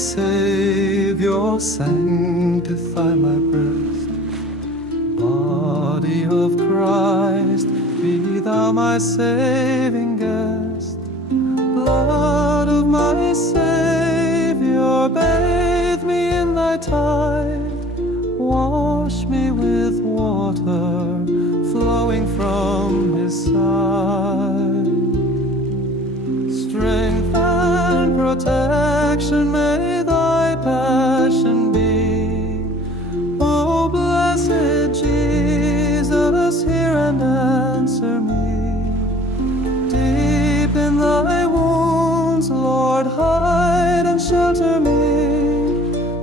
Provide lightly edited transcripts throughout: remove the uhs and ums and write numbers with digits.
Savior, sanctify my breast. Body of Christ, be thou my saving guest. Blood of my Savior, bathe me in thy tide. Wash me with water flowing from his side. Strength and protection may thy passion be. O blessed Jesus, hear and answer me. Deep in thy wounds, Lord, hide and shelter me.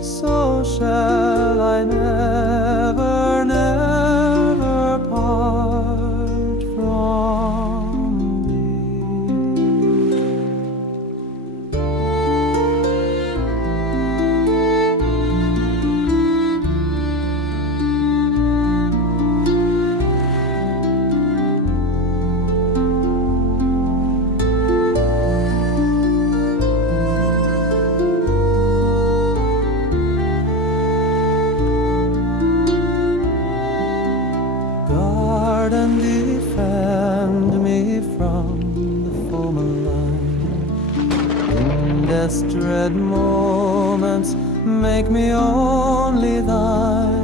So shall I never, never part from thee. Guard and defend me from the foe malign. In death's dread moments, make me only thine.